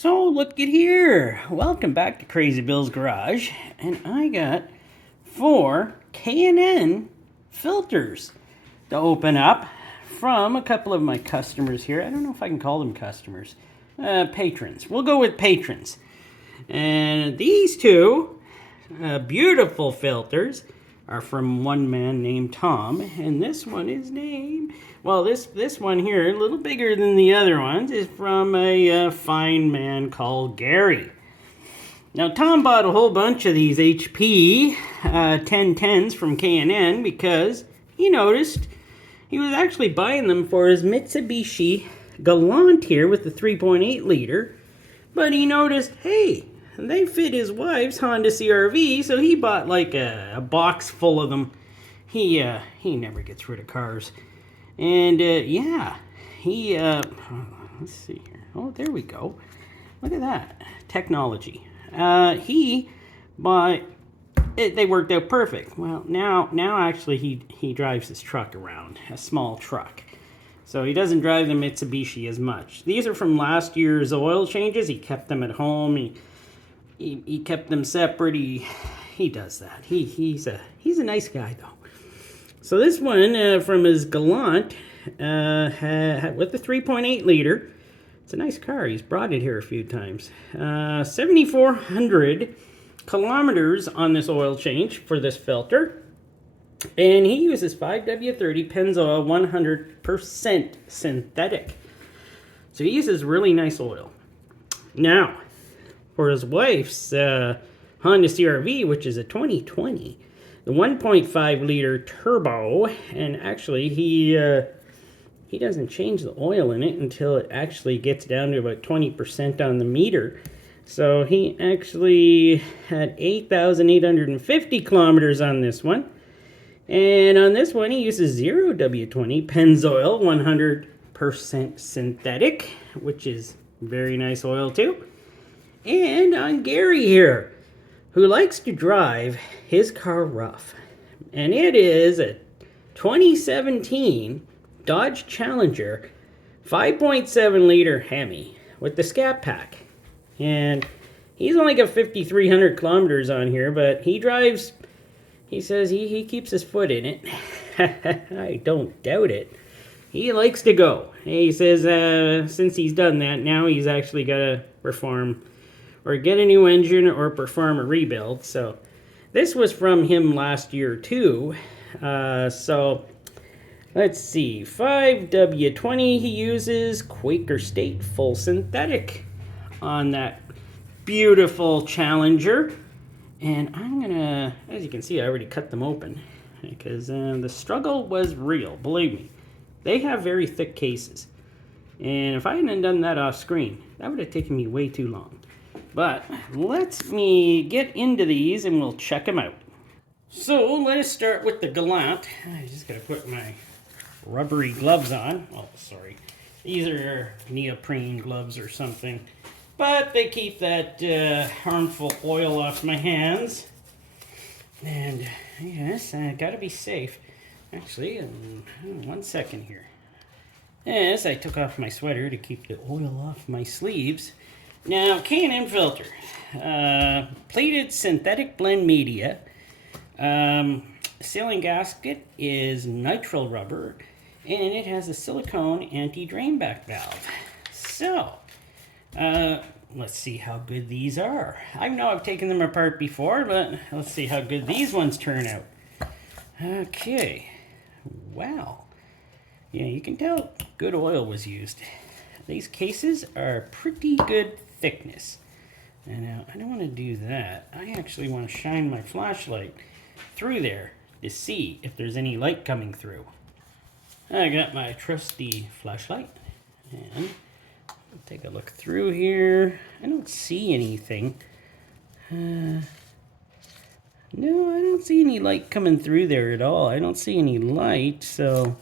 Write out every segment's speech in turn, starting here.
So look at here. Welcome back to Crazy Bill's Garage. And I got 4 K&N filters to open up from a couple of my customers here. I don't know if I can call them customers. Patrons. We'll go with patrons. And these two beautiful filters are from one man named Tom. And this one is named... Well, this one here, a little bigger than the other ones, is from a fine man called Gary. Now, Tom bought a whole bunch of these HP 1010s from K&N because he noticed he was actually buying them for his Mitsubishi Galant here with the 3.8 liter. But he noticed, hey, they fit his wife's Honda CR-V, so he bought like a box full of them. He never gets rid of cars. And, yeah, let's see here. Oh, there we go. Look at that. Technology. He bought, they worked out perfect. Well, now actually he drives his truck around, a small truck. So he doesn't drive the Mitsubishi as much. These are from last year's oil changes. He kept them at home. He kept them separate. He does that. He's a nice guy, though. So this one from his Galant with the 3.8 liter. It's a nice car. He's brought it here a few times. 7,400 kilometers on this oil change for this filter. And he uses 5W30 Pennzoil 100% synthetic. So he uses really nice oil. Now, for his wife's Honda CR-V, which is a 2020, the 1.5 liter turbo, and actually he doesn't change the oil in it until it actually gets down to about 20% on the meter. So he actually had 8,850 kilometers on this one. And on this one he uses 0W20 Pennzoil 100% synthetic, which is very nice oil too. And on Gary here, who likes to drive his car rough. And it is a 2017 Dodge Challenger 5.7 liter Hemi with the Scat Pack. And he's only got 5,300 kilometers on here, but he drives, he says he keeps his foot in it. I don't doubt it. He likes to go. He says since he's done that, now he's actually got to perform or get a new engine or perform a rebuild. So this was from him last year too. So let's see, 5W20 he uses Quaker State full synthetic on that beautiful Challenger. And I'm gonna, as you can see, I already cut them open because the struggle was real, believe me. They have very thick cases. And if I hadn't done that off screen, that would have taken me way too long. But let me get into these and we'll check them out. So let us start with the Galant. I just gotta put my rubbery gloves on. Oh, sorry. These are neoprene gloves or something. But they keep that harmful oil off my hands. And yes, I gotta be safe. Actually, 1 second here. Yes, I took off my sweater to keep the oil off my sleeves. Now, K&N filter, plated synthetic blend media, sealing gasket is nitrile rubber, and it has a silicone anti-drain back valve. So, let's see how good these are. I know I've taken them apart before, but let's see how good these ones turn out. Okay, wow. Yeah, you can tell good oil was used. These cases are pretty good thickness. And now I don't want to do that. I actually want to shine my flashlight through there to see if there's any light coming through. I got my trusty flashlight and I'll take a look through here. I don't see anything. No, I don't see any light coming through there at all. I don't see any light, so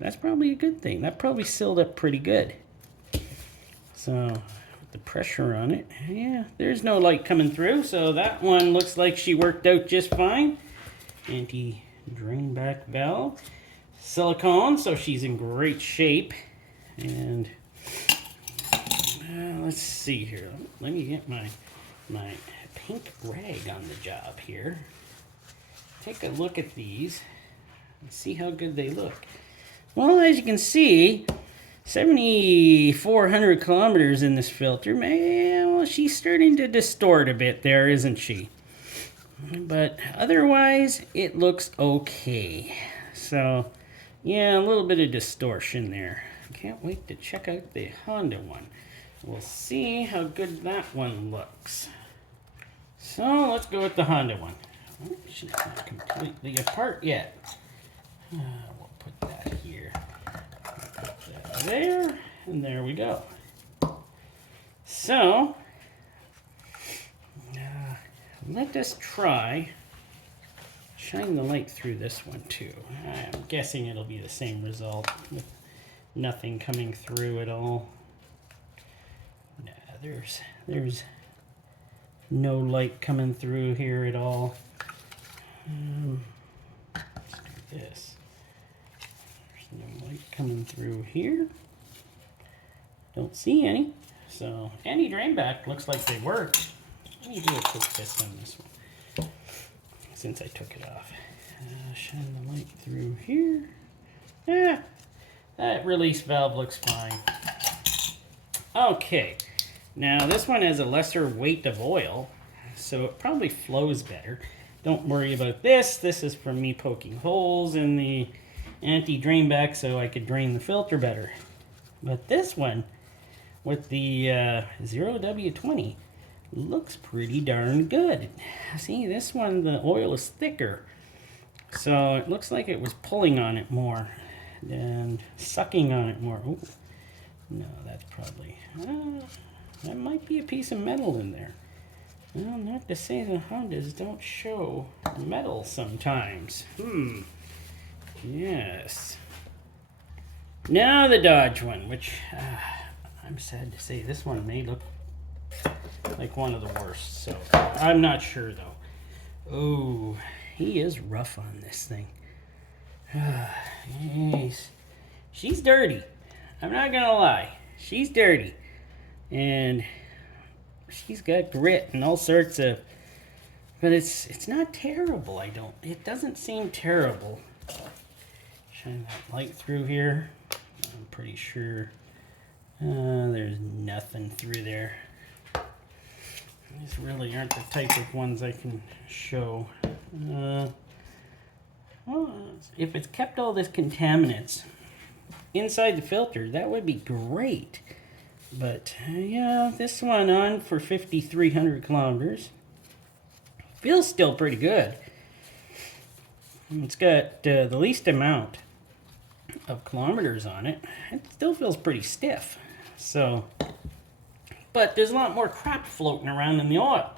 that's probably a good thing. That probably sealed up pretty good. So, with the pressure on it, yeah, there's no light coming through, so that one looks like she worked out just fine. Anti-drain back valve. Silicone, so she's in great shape. And see here. Let me get my pink rag on the job here. Take a look at these and see how good they look. Well, as you can see, 7,400 kilometers in this filter. Man, well, she's starting to distort a bit there, isn't she? But otherwise, it looks okay. So, yeah, a little bit of distortion there. Can't wait to check out the Honda one. We'll see how good that one looks. So, let's go with the Honda one. Oh, she's not completely apart yet. We'll put that here. Put that there, and there we go. So, let us try shine the light through this one too. I'm guessing it'll be the same result with nothing coming through at all. Nah, there's no light coming through here at all. Let's do this. There's no light coming through here. Don't see any. So anti-drain back looks like they work. Let me do a quick test on this one since I took it off. Shine the light through here. Yeah, that release valve looks fine. Okay, now this one has a lesser weight of oil, so it probably flows better. Don't worry about this. This is from me poking holes in the anti-drain back so I could drain the filter better. But this one, with the 0W20, looks pretty darn good. See, this one, the oil is thicker. So it looks like it was pulling on it more and sucking on it more. Ooh. No, that's probably, that might be a piece of metal in there. Well, not to say the Hondas don't show metal sometimes. Yes. Now the Dodge one, which I'm sad to say this one may look like one of the worst, so I'm not sure though. Oh, he is rough on this thing. Yes. She's dirty. I'm not gonna lie. She's dirty. And she's got grit and all sorts of, but it's not terrible. It doesn't seem terrible. Shine that light through here. I'm pretty sure there's nothing through there. These really aren't the type of ones I can show. Well, if it's kept all this contaminants inside the filter, that would be great. But yeah, this one on for 5,300 kilometers. Feels still pretty good. It's got the least amount of kilometers on it. It still feels pretty stiff. So, but there's a lot more crap floating around in the oil.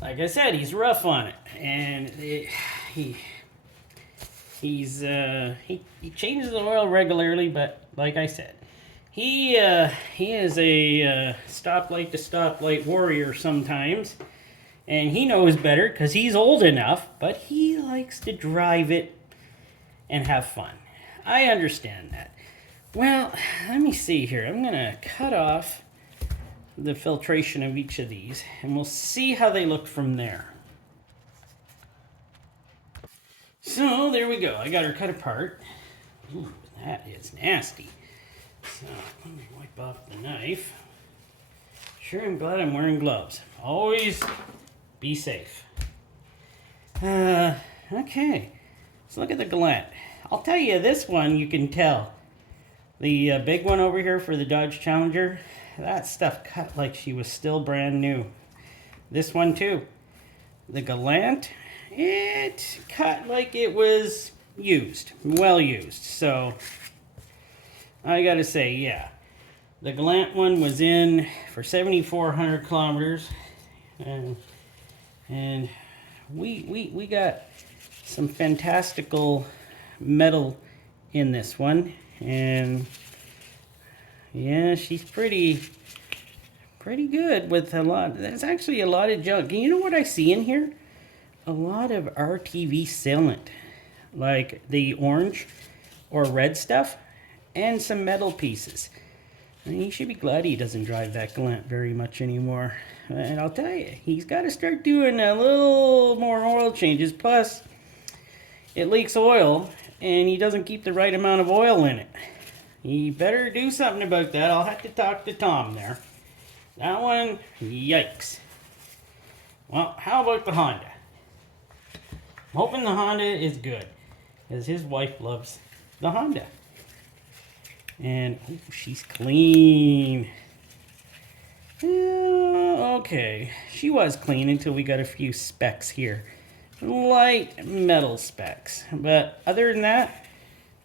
Like I said, he's rough on it, and he changes the oil regularly. But like I said, he is a stoplight to stoplight warrior sometimes, and he knows better because he's old enough. But he likes to drive it and have fun. I understand that. Well, let me see here. I'm gonna cut off the filtration of each of these, and we'll see how they look from there. So there we go. I got her cut apart. Ooh, that is nasty. So let me wipe off the knife. Sure, I'm glad I'm wearing gloves. Always be safe. Okay, let's look at the gland. I'll tell you, this one you can tell. The big one over here for the Dodge Challenger, that stuff cut like she was still brand new. This one too. The Galant, it cut like it was used, well used. So I gotta say, yeah, the Galant one was in for 7,400 kilometers, and we got some fantastical metal in this one. And yeah, she's pretty good with a lot. There's actually a lot of junk. And you know what I see in here? A lot of RTV sealant, like the orange or red stuff, and some metal pieces. And he should be glad he doesn't drive that Glint very much anymore. And I'll tell you, he's got to start doing a little more oil changes. Plus, it leaks oil, and he doesn't keep the right amount of oil in it. He better do something about that. I'll have to talk to Tom there. That one, yikes. Well, how about the Honda? I'm hoping the Honda is good, because his wife loves the Honda. And oh, she's clean. Okay, she was clean until we got a few specks here. Light metal specks. But other than that,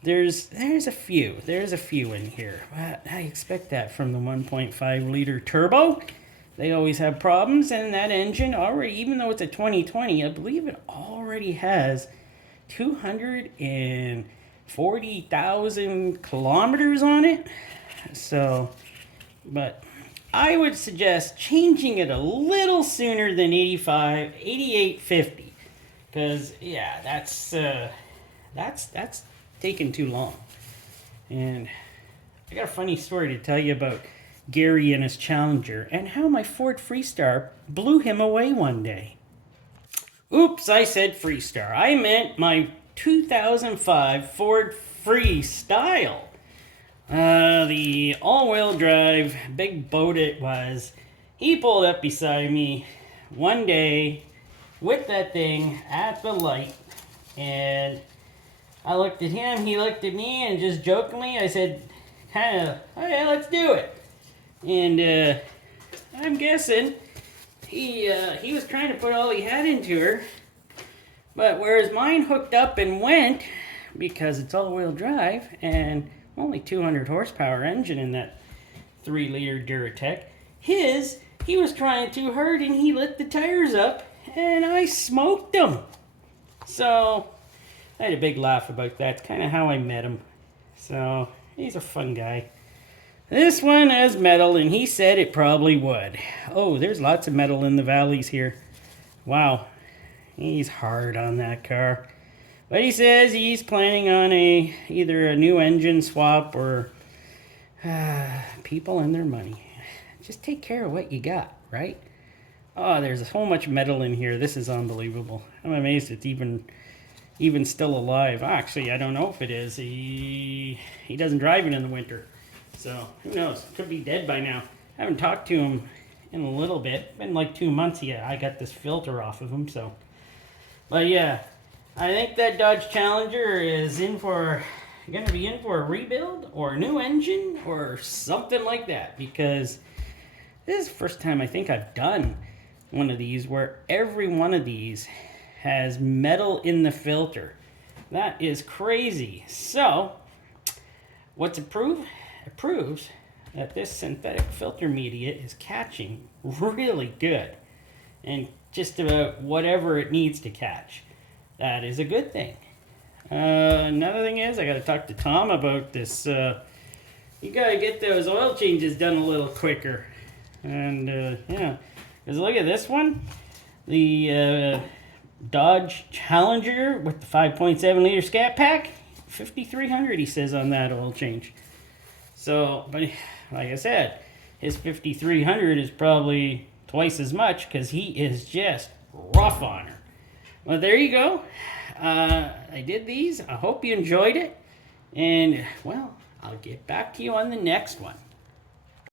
there's a few. There's a few in here. But I expect that from the 1.5 liter turbo. They always have problems, and that engine already, even though it's a 2020, I believe it already has 240,000 kilometers on it. So, but I would suggest changing it a little sooner than 8850, because yeah, that's taking too long. And I got a funny story to tell you about Gary and his Challenger and how my Ford Freestar blew him away one day. Oops, I said Freestar. I meant my 2005 Ford Freestyle. The all-wheel drive, big boat it was. He pulled up beside me one day with that thing at the light, and I looked at him, he looked at me, and just jokingly I said, okay, let's do it. And I'm guessing he was trying to put all he had into her, but whereas mine hooked up and went, because it's all-wheel drive and only 200 horsepower engine in that 3-liter Duratec, he was trying too hard and he lit the tires up and I smoked him. So I had a big laugh about that. It's kind of how I met him. So he's a fun guy. This one has metal, and he said it probably would. Oh, there's lots of metal in the valleys here. Wow. He's hard on that car. But he says he's planning on either a new engine swap or people and their money. Just take care of what you got, right? Oh, there's so much metal in here. This is unbelievable. I'm amazed it's even still alive. Actually, I don't know if it is. He doesn't drive it in the winter. So, who knows? Could be dead by now. I haven't talked to him in a little bit. Been like 2 months yet. I got this filter off of him, so. But yeah, I think that Dodge Challenger is gonna be in for a rebuild or a new engine or something like that, because this is the first time I think I've done one of these where every one of these has metal in the filter. That is crazy. So, what's it prove? It proves that this synthetic filter media is catching really good, and just about whatever it needs to catch. That is a good thing. Another thing is, I got to talk to Tom about this. You got to get those oil changes done a little quicker. And yeah, because look at this one, the Dodge Challenger with the 5.7 liter Scat Pack, 5,300 he says on that oil change. So, but like I said, his 5,300 is probably twice as much because he is just rough on her. Well, there you go. I did these. I hope you enjoyed it. And, well, I'll get back to you on the next one.